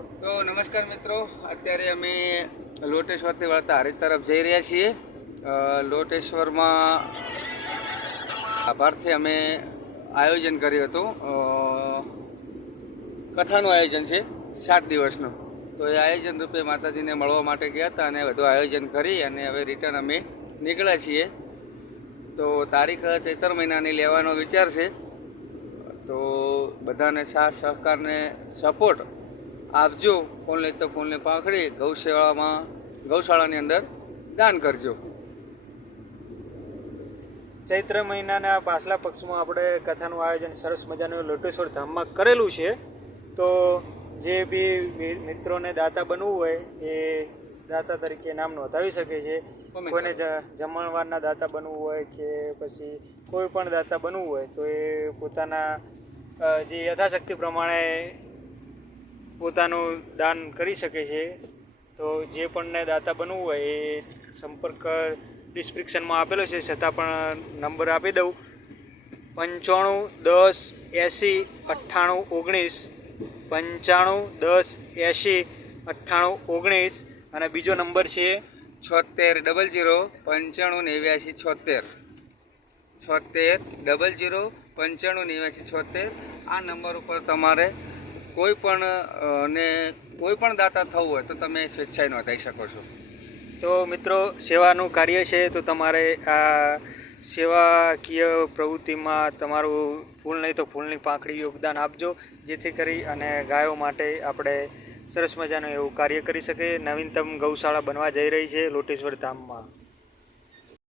तो नमस्कार मित्रों, अत्यारे अमे लोटेश्वरથી વળતા હરિત તરફ જઈ રહ્યા છીએ। લોટેશ્વરમાં આભારથી અમે આયોજન કર્યું હતું। કથાનું આયોજન છે 7 દિવસનું। તો એ આયોજન રૂપે માતાજીને મળવા માટે ગયા હતા અને બધું આયોજન કરી અને હવે રિટર્ન અમે નીકળ્યા છીએ। તો તારીખ ચૈત્ર મહિનાની લેવાનો વિચાર છે। તો બધાને સાથ સહકારને સપોર્ટ આપજો। ફોન લે તો ફોનને પાંખડી ગૌશાળાની અંદર દાન કરજો। ચૈત્ર મહિનાના પાછલા પક્ષમાં આપણે કથાનું આયોજન સરસ મજાનું લોટેશ્વર ધામમાં કરેલું છે। તો જે બી મિત્રોને દાતા બનવું હોય એ દાતા તરીકે નામ નોંધાવી શકે છે। કોઈને જમણવારના દાતા બનવું હોય કે પછી કોઈ પણ દાતા બનવું હોય તો એ પોતાના જે યથાશક્તિ પ્રમાણે પોતાનું દાન કરી શકે છે। તો જે પણને દાતા બનવું હોય એ સંપર્ક ડિસ્ક્રિપ્શનમાં આપેલો છે, છતાં પણ નંબર આપી દઉં 95 10 80 98 19 95 10 80 98 19 અને બીજો નંબર છે 76 00 95 89 76 76 00 95 89 76। આ નંબર ઉપર તમારે કોઈ પણ દાતા થવું હોય તો તમે સ્વેચ્છાએ નોંધાઈ શકો છો। તો મિત્રો, સેવાનું કાર્ય છે તો તમારે આ સેવાકીય પ્રવૃત્તિમાં તમારું ફૂલ નહીં તો ફૂલની પાંખડી યોગદાન આપજો, જેથી કરી અને ગાયો માટે આપણે સરસ મજાનું એવું કાર્ય કરી શકીએ। નવીનતમ ગૌશાળા બનવા જઈ રહી છે લોટેશ્વર ધામમાં।